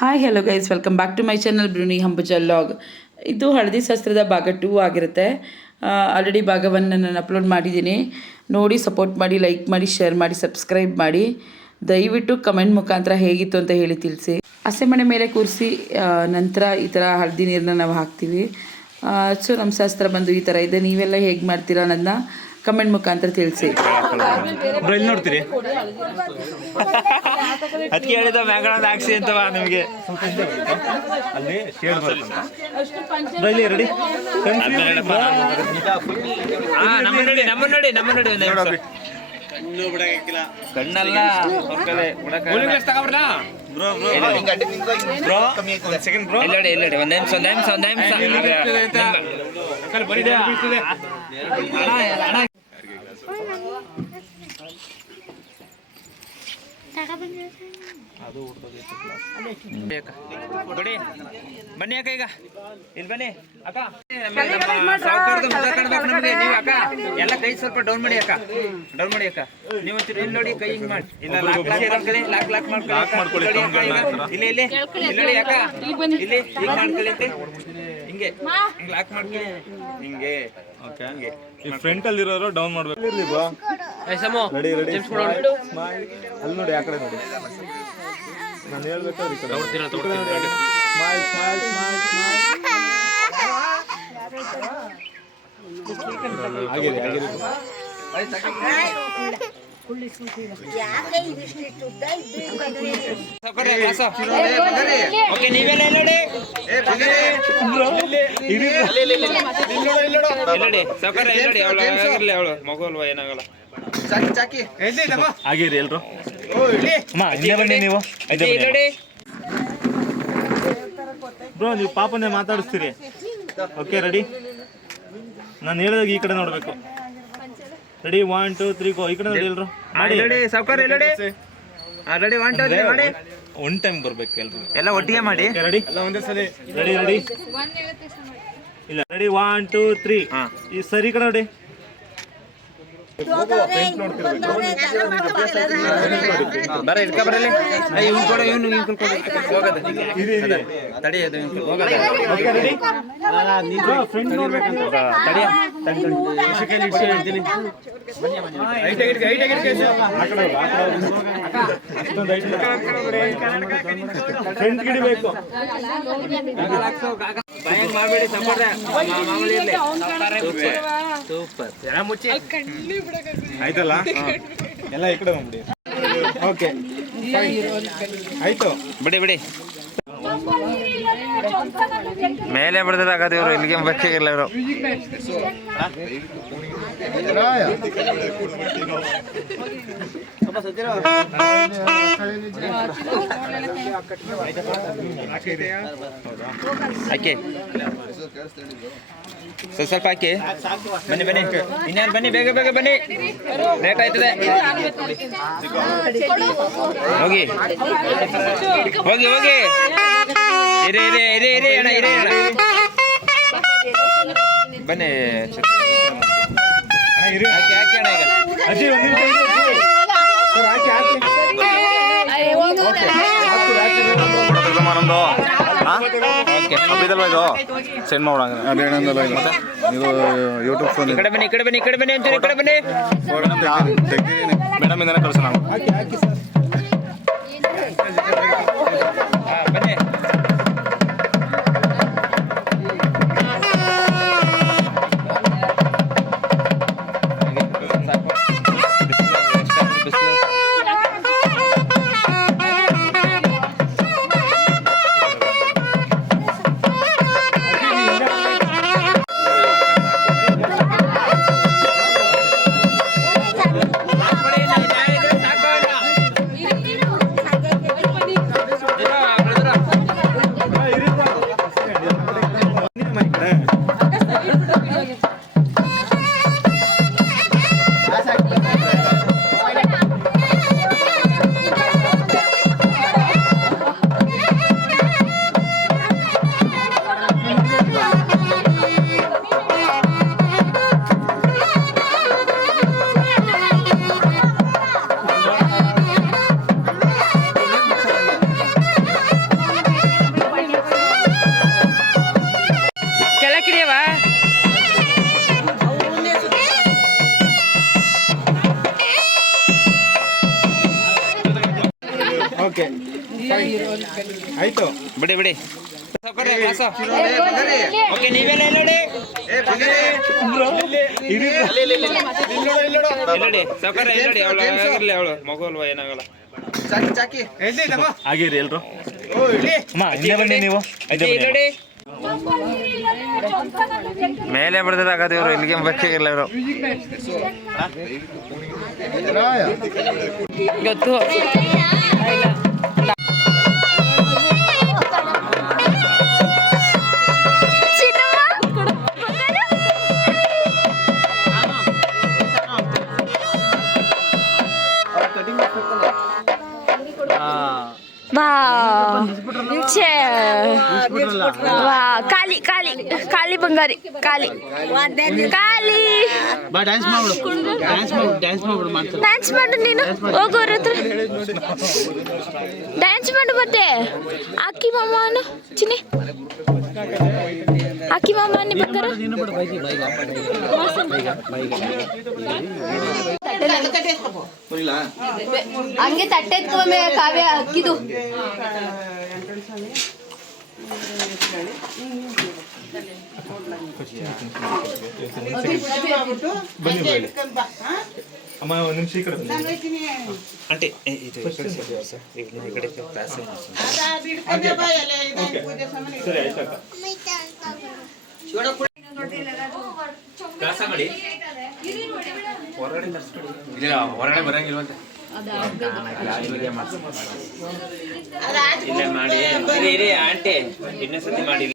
Hi hello guys, welcome back to my channel ಬ್ರೂನಿ ಹಂಬುಜ ಲಾಗ್. ಇದು ಹಳದಿ ಶಾಸ್ತ್ರದ ಭಾಗ 2 ಆಗಿರುತ್ತೆ. ಆಲ್ರೆಡಿ ಭಾಗ 1 ನಾನು ಅಪ್ಲೋಡ್ ಮಾಡಿದ್ದೀನಿ. ನೋಡಿ ಸಪೋರ್ಟ್ ಮಾಡಿ, ಲೈಕ್ ಮಾಡಿ, ಶೇರ್ ಮಾಡಿ, ಸಬ್ಸ್ಕ್ರೈಬ್ ಮಾಡಿ. ದಯವಿಟ್ಟು ಕಮೆಂಟ್ ಮುಖಾಂತರ ಹೇಗಿತ್ತು ಅಂತ ಹೇಳಿ ತಿಳಿಸಿ. ಹಸೆಮಣೆ ಮೇಲೆ ಕೂರಿಸಿ ನಂತರ ಈ ಥರ ಹಳದಿ ನೀರನ್ನ ನಾವು ಹಾಕ್ತೀವಿ. ಸೊ ನಮ್ಮ ಶಾಸ್ತ್ರ ಬಂದು ಈ ಥರ ಇದೆ. ನೀವೆಲ್ಲ ಹೇಗೆ ಮಾಡ್ತೀರಾ ಅನ್ನೋದನ್ನ ಕಮೆಂಟ್ ಮುಖಾಂತರ ತಿಳಿಸಿ. ನೋಡ್ತೀರಿ ಅದಕ್ಕೆ ಹೇಳಿದ ಮ್ಯಾಗಣ ಹಾಕ್ಸಿ ಅಂತವಾ ನಿಮಗೆ ಅಲ್ಲಿ ಶೇಡ್ ಬರ್ತದೆ ರೆಡಿ ನಮ್ಮ ನೋಡಿ ಕಣ್ಣಲ್ಲ ಬನ್ನಿ ಅಕ್ಕ, ಈಗ ಇಲ್ಲಿ ಬನ್ನಿ ಅಕ್ಕ. ನೀವು ಅಕ್ಕ ಎಲ್ಲ ಕೈ ಸ್ವಲ್ಪ ಡೌನ್ ಮಾಡಿ ಅಕ್ಕ, ಡೌನ್ ಮಾಡಿ ಅಕ್ಕ. ನೀವು ಇಲ್ಲಿ ನೋಡಿ, ಕೈ ಹಿಂಗ್ ಮಾಡಿ, ಇಲ್ಲ ಲಾಕ್ ಮಾಡ್ಕೊಳ್ಳಿ. ಇಲ್ಲಿ ಇಲ್ಲಿ ನೋಡಿ ಅಕ್ಕ, ಇಲ್ಲಿ ಹಿಂಗ್ ಮಾಡ್ಕೊಳ್ಳಿ, ಹಿಂಗೆ ಲಾಕ್ ಮಾಡ್ಕೊಳ್ಳಿ, ಹಿಂಗೆ ಹಿಂಗೆ. ಈ ಫ್ರಂಟ್ ಅಲ್ಲಿ ಇರೋರು ಡೌನ್ ಮಾಡ್ಬೇಕು. ರೆಡಿ ರೆಡಿ ಅಲ್ಲಿ ನೋಡಿ, ಆ ಕಡೆ ನೋಡಿ. ನಾನು ಹೇಳ್ಬೇಕಾದ್ರೆ ಸ್ಮೈಲ್ ಸ್ಮೈಲ್ ಸ್ಮೈಲ್ ಸ್ಮೈಲ್ ಆಗಿದೆ ಆಗಿದೆ. ಓಕೆ, ನೀವೆಲ್ಲ ನೋಡಿ ಅವಳು ಮಗು ಅಲ್ವಾ, ಏನಾಗಲ್ಲ. ಆಗಿರಿ ಎಲ್ರು ಬನ್ನಿ. ನೀವು ಬ್ರೋ, ನೀವು ಪಾಪನೇ ಮಾತಾಡಿಸ್ತೀರಿ. Okay ready? ನಾನು ಹೇಳಿದಾಗ ಈ ಕಡೆ ನೋಡ್ಬೇಕು. ರೆಡಿ 1 2 3 ಗೋ. ಈ ಕಡೆ ನೋಡಿ ಎಲ್ರು ರೆಡಿ ಸಾವ್ಕಾರ, ರೆಡಿ 1 2 3 ಮಾಡಿ. ಒನ್ ಟೈಮ್ ಬರ್ಬೇಕು ಎಲ್ರು, ಎಲ್ಲ ಒಟ್ಟಿಗೆ ಮಾಡಿ. ರೆಡಿ? ಒಂದೇ ಸಲ ರೆಡಿ ರೆಡಿ ಇಲ್ಲ ರೆಡಿ 1 2 3. ಈ ಸರಿ ಕಡೆ ನೋಡಿ. ಬರ ಇಡ್ಕ ಬರಲಿ. ಇವ್ನು ಕೊಡ, ಇವನು ಹೋಗದ ತಡಿ, ಅದು ಫ್ರೆಂಡ್ ನೋಡ್ಬೇಕಂತ ತಡಿಯ. ಫ್ರೆಂಡ್ ಗಿಡಬೇಕು. ಮಾಡಬೇಡಿ, ಮಾಮೂಲಿ ಇರಲಿ. ಸೂಪರ್, ಜನ ಮುಚ್ಚಿ ಆಯ್ತಲ್ಲ, ಎಲ್ಲ ಈ ಕಡೆ ಬಂದ್ಬಿಡಿ. ಓಕೆ ಆಯ್ತು, ಬಿಡಿ. ಮೇಲೆ ಬಿಡ್ದಾಗದ ಇವರು, ಇಲ್ಲಿಗೆ ಬೇಕಾಗಿಲ್ಲ ಇವರು. ಹಾಕಿ ಸ್ವಲ್ಪ ಹಾಕಿ. ಬನ್ನಿ ಇನ್ಯಾರು ಬನ್ನಿ, ಬೇಗ ಬನ್ನಿ, ಲೇಟ್ ಆಯ್ತದೆ. ಹೋಗಿ ಇರಿ ಅಣ್ಣ. ಬನ್ನಿ, ಹಾಕಿ ಅಣ್ಣ. ಈಗ ಅಜ್ಜಿ ಒಂದು ನಿಮಿಷ ಸರ್, ಹಾಕಿ ಇದು ಸೆಂಡ್ ಮಾಡೋಣ. ಅದೇನಂದಲ್ಲ ಇದು ಯೂಟ್ಯೂಬ್ ಫೋನ್. ಈ ಕಡೆ ಬನ್ನಿ ಒಂಚೂರು, ಈ ಕಡೆ ಬನ್ನಿ ಮೇಡಮ್ ಇಂದನೇ ಕಳ್ಸೋಣ. ಬನ್ನಿ. ಆಯ್ತು ಬಿಡಿ ಬಿಡಿ ಸಾವ್ಕಾರ್ರೆ, ಕಾಸು. ಓಕೆ ನೀವೆಲ್ಲ ನೋಡಿ ನೋಡಿ ಸಾವ್ಕಾರ್ರೆ ನೋಡಿ ಅವಳು ಆಗಿರ್ಲಿ ಅವಳು ಮಗು ಅಲ್ವಾ ಏನಾಗಲ್ಲ ಆಗಿರಿ ಎಲ್ರು ಅಮ್ಮ ಹಿಂದೆ ಬನ್ನಿ ನೀವು ಅಜ್ಜಿ ನೋಡಿ ಮೇಲೆ ಬಿಡ್ತದಾಗದು ಇವರು ಇಲ್ಲಿಗೆ ಬೇಕಾಗಿಲ್ಲ ಇವರು ಗೊತ್ತು ಕಾಲಿ ಕಾಲಿ ಕಾಲಿ ಬಂಗಾರಿ ಕಾಲಿ ಕಾಲಿ ಡ್ಯಾನ್ಸ್ ಮಾಡು ನೀನು ಹೋಗೋರ ಹತ್ರ ಡ್ಯಾನ್ಸ್ ಮಾಡು ಮತ್ತೆ ಆಕಿ ಮಾಮ ಅನ್ನು ಚಿನ್ನಿ ಆಕಿ ಮಾಮ ಅನ್ನಿ ಬಂಗಾರ ಹಂಗೆ ತಟ್ಟೆ ಎತ್ಕೊಂಬೆ ಕಾವ್ಯ ಅಕ್ಕಿದು ಬನ್ನಿ ಬನ್ನಿ ಅಮ್ಮ ಒಂದು ನಿಮಿಷ ಈ ಕಡೆ ಬನ್ನಿ ಆಂಟಿ ಇದು ಈ ಕಡೆ ಕ್ಲಾಸ್ ಸರಿ ಆಯ್ತು ಕ್ಲಾಸ ಮಾಡಿ ಹೊರಗಡೆ ಬರಂಗಿಲ್ವಂತೆ ಇಲ್ಲ ಮಾಡಿ ಇರಿ ಆಂಟಿ ಇನ್ನೊಂದ್ಸತಿ ಮಾಡಿ